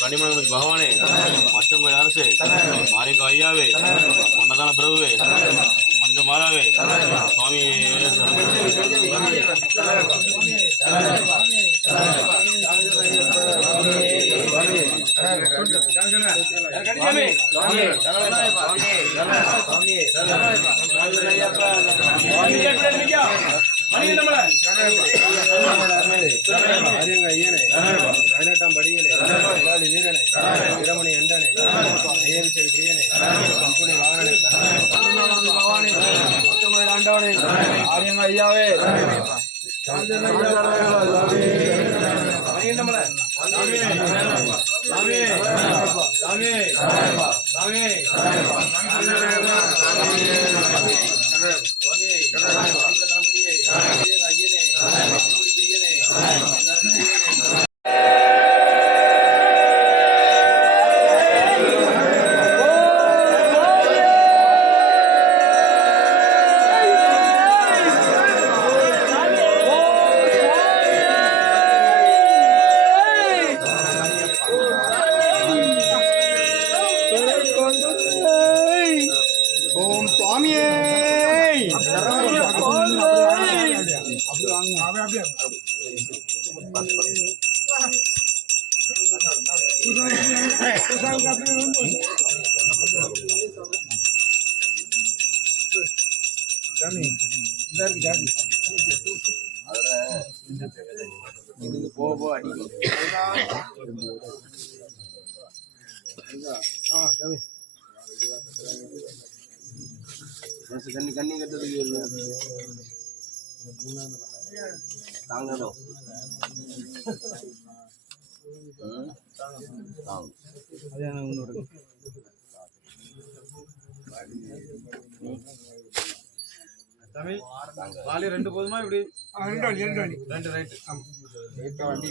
கனிமணி பகவானே மச்சங்க அரசே மாரிங்க ஐயாவே மன்னதான பிரபுவே மஞ்ச மாலாவே சுவாமி பதினெட்டாம் படிகளே வீரனே இரமணி எண்டனே ஐயவிசை பிரியனே அம்புலி வாகனே ஆண்டவனே ஆரியங்க ஐயாவே ஓம் சுவாமியே போ அடி கண்ணி கண்ணி கட்டுறதுக்கு தாங்கதோ வாலி ரெண்டு போதுமா இப்படி ரெண்டு ரைட் வீட்டை வண்டி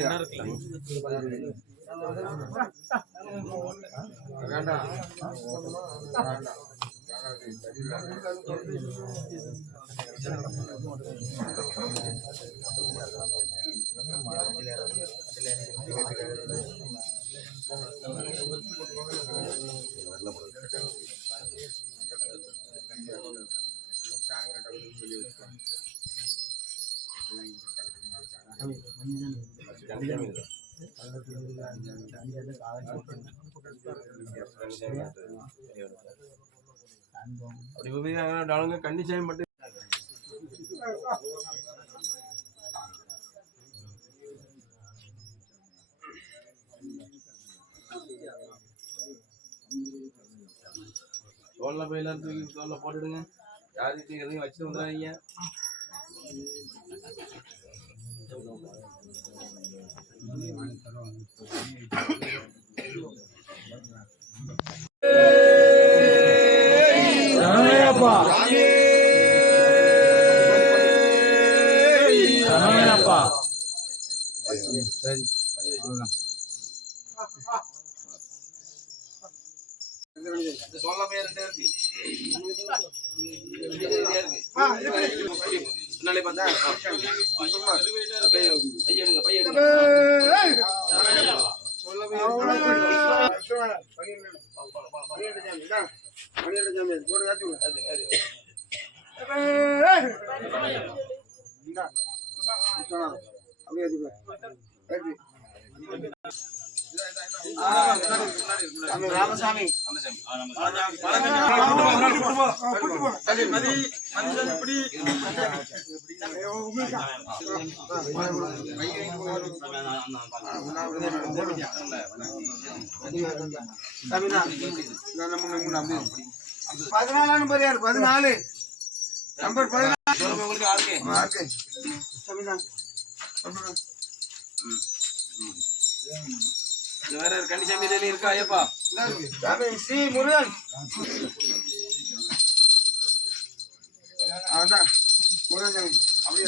என்ன இருக்கலாம் வேண்டாம் அப்படி கண்டிஷன் மட்டும் தோல்ல போய் எல்லாரும் தூக்கி தோல்ல போட்டுடுங்க யாருக்கு எதையும் வச்சுட்டு வந்துடாதீங்க சரி சொல்லமே ரெண்டே இருக்கு பின்னாலே பார்த்தா பையனுங்க சொல்லவே ராமசாமி பதினாலாம் நம்பர் யாரு 14 நம்பர் 14 வேற கன்னிசாமி இருக்கா ஐயப்பா சி முருகன் அதான் முருகன் அப்படியே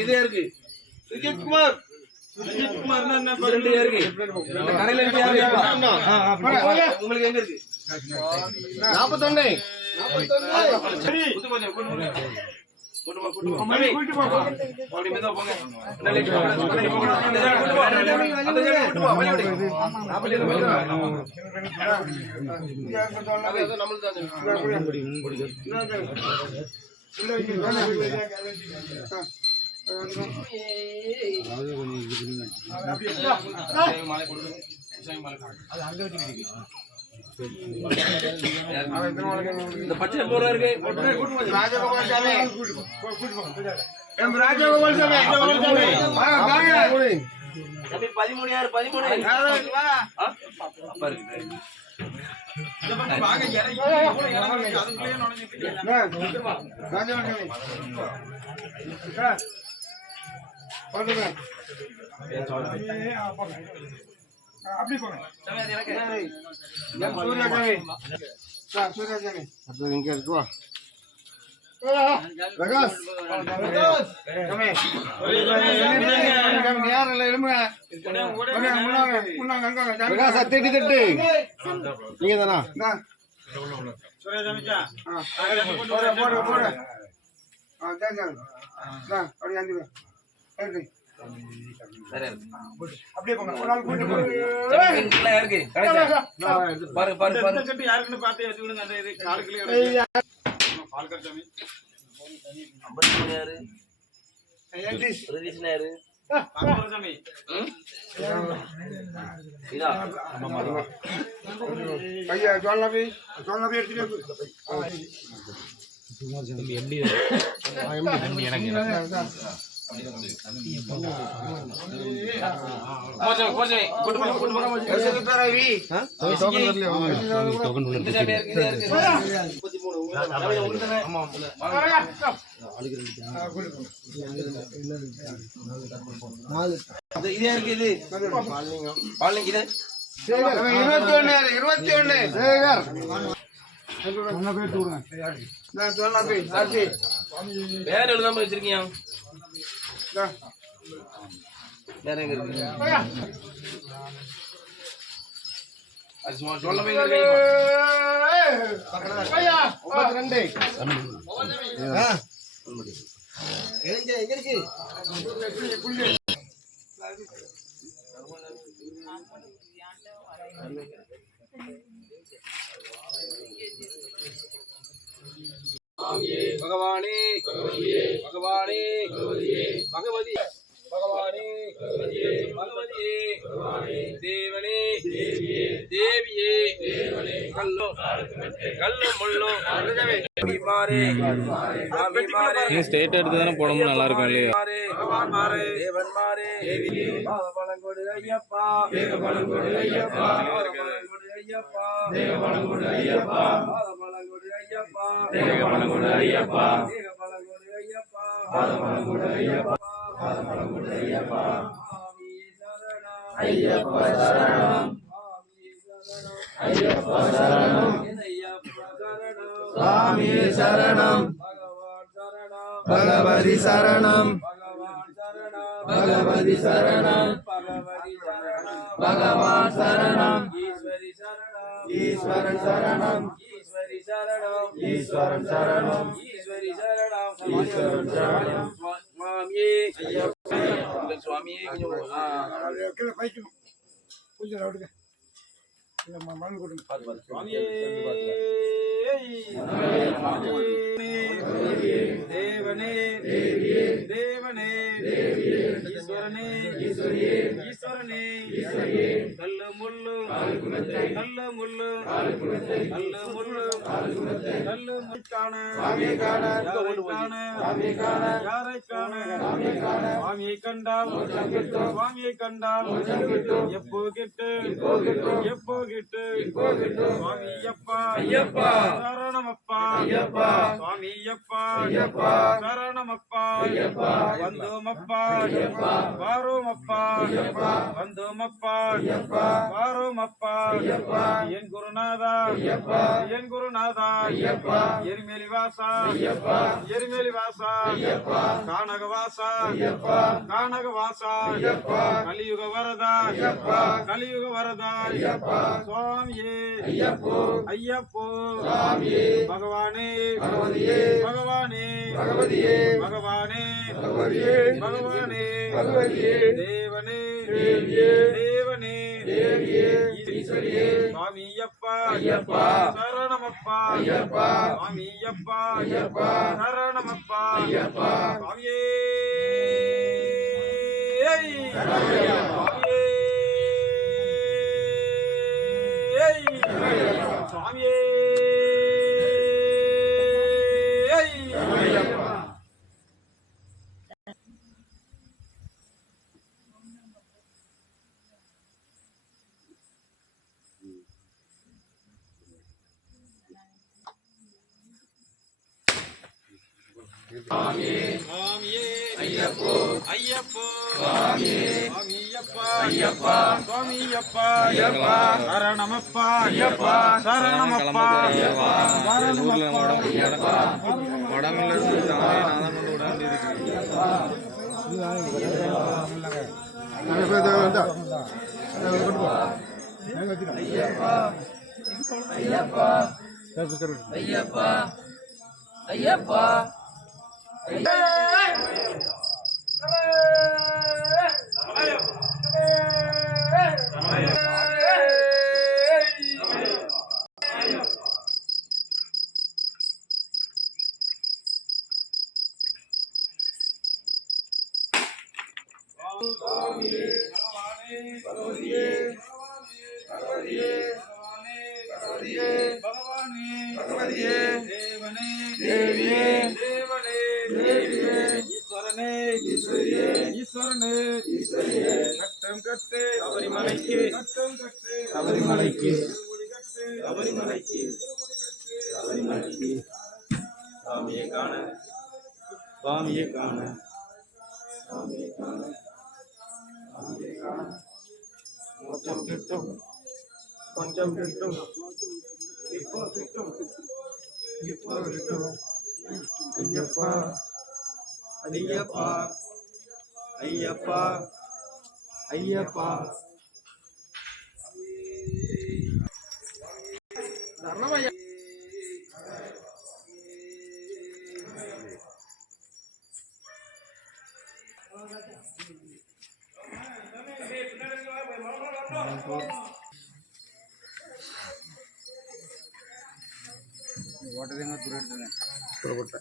இதே இருக்கு சுஜித்குமார் கரையில உங்களுக்கு எங்க இருக்கு 41 இந்த பச்சை போல இருக்கு ராஜகோபால் சாமி ராஜகோபால் சாமி 13 யாரு 13 அப்படி போங்க இங்க இருக்குவா நீங்க தானா அப்படியே போங்க ஒரு ஆள் கூட்டி போங்க இருக்கு பாரு பாரு பாரு யாருக்குன்னு பார்த்து வச்சு விடுங்க அந்த இது காலுக்குள்ளே பால்கர் சாமி 53 யாரு ரதீஷ் யாரு பால்கர் சாமி இதா ஐயா ஜோல்லாபி எடுத்துட்டு வேற எழுதாம வச்சிருக்கீங்க வேற எங்க இருக்கு அது சும்மா சொல்ல போய் எங்க இருக்கு பகவானே பகவானே பகவதி பகவானே பகவதியே தேவனே தேவியே கல்லோ கல்லும் முள்ளும் மாறே ஸ்டேட் எடுத்து தானே போடணும் நல்லா இருக்கும் இல்லையா தேவன் மாறே பழங்கொடு ஐயப்பா பழங்கொடு ஐயப்பா ஐயப்பா பழங்கொடு ஐயப்பா பழங்கொடு ஐயப்பா பழங்கொடு ஐயப்பா பழங்கொடு ஐயப்பா பழங்கொடு ஐயப்பா பழங்கொடு ஐயப்பா ஐயப்ப சரணம் சுவாமி சரணம் பகவதி சரணம் பகவதி சரணம் பகவான் சரணம் ஈஸ்வரன் சரணம் ஈஸ்வரன் சரணம் ஈஸ்வரன் சரணம் சுவாமியே சுவாமியே கீழே பைக்கணும் கொஞ்சம் விடுங்க மண் கொடுங்க சுவாமியே தேவனே தேவனே ஈஸ்வரனே ஈஸ்வரனே கல்லு முள்ளு நல்ல முள்ளு நல்ல முள்ளு நல்ல முள்கான யாரை காண சுவாமியை கண்டால் சுவாமியை கண்டால் எப்போ கிட்டு எப்போ கிட்டு சுவாமி ஐயப்பா சரணமப்பா சுவாமி ஐயப்பா சரணமப்பா வந்தோமப்பா வாரோமப்பா வந்தோமப்பா வாரோமப்பா என் குருநாதா என் குருநாதா எரிமேலி வாசா எரிமேலி வாசா கானக வாசா கானக வாசா கலியுக வரதா கலியுக வரதா சுவாமியே ஐயப்போ பகவானே பகவானே பகவானே பகவானே தேவனே தேவனே சுவாமி ஐயப்பா சரணமப்பா சுவாமி ஐயப்பா சரணமப்பா சுவாமியே சுவாமியே ஐயப்போ ஐயப்போ சுவாமி ஐயப்பா ஐயப்பா சுவாமி ஐயப்பா ஐயப்பா சரணமப்பா ஐயப்பா சரணமப்பா ஐயப்பா ஐயப்பா ஐயப்பா ஈஸ்வரனே கட்டம் கட்டு அவரிமலைக்கு கட்டம் கட்டு அவரிமலைக்கு அவரிமலைக்கு அவரிமலைக்கு சுவாமியை காண சுவாமியை காண சுவாமியை காண சுவாமியை காண கொஞ்சம் கிட்டும் கொஞ்சம் கிட்டும் இப்போ கிட்டும் இப்போ கிட்டும் ஐயப்பா ஐயப்பா ஐயப்பா ஐயப்பா தர்ணமய்யா ஓட்டதேங்க துரடுதுங்க புறப்பட்ட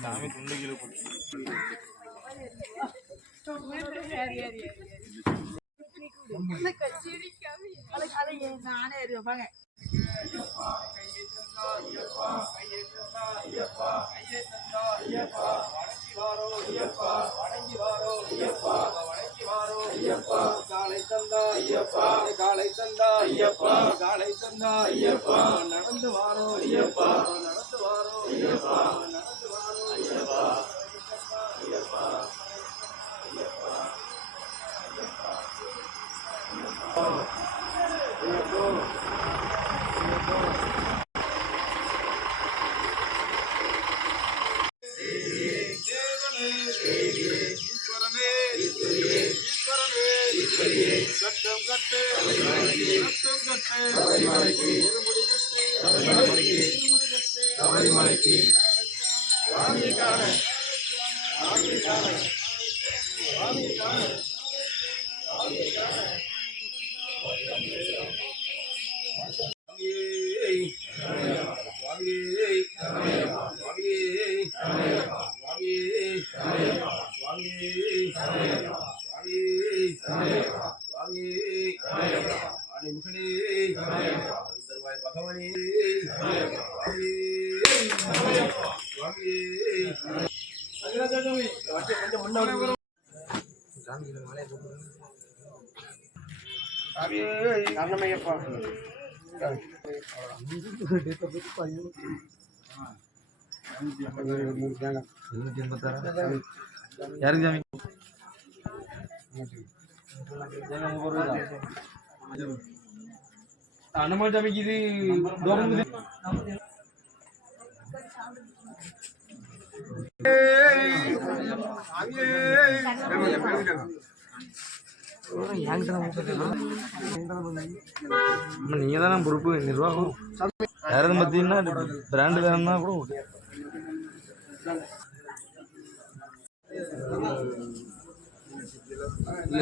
சாமி துண்டு கீழே போட்டு நானே இருப்பாங்க காலை தந்தா ஐயப்பா காலை தந்தா ஐயப்பா காலை தந்தா ஐயப்பா நடந்து வாரோ ஐயப்பா நடந்து வாரோ ஐயப்பா நடந்து வாரோ ஐயப்பா ஐயப்பா கட்டம் கட்டு கட்டம் கட்டு இருமுடி கட்டு இருமுடி கட்டு சபரிமலைக்கு ஆமிகார ஆமிகார ஆமிகார அனுமதி ஜாமிக்கு இது நீங்க தானே பொறுப்பு நிர்வாகம் யாரும் பார்த்தீங்கன்னா பிராண்டு வேணும்னா கூட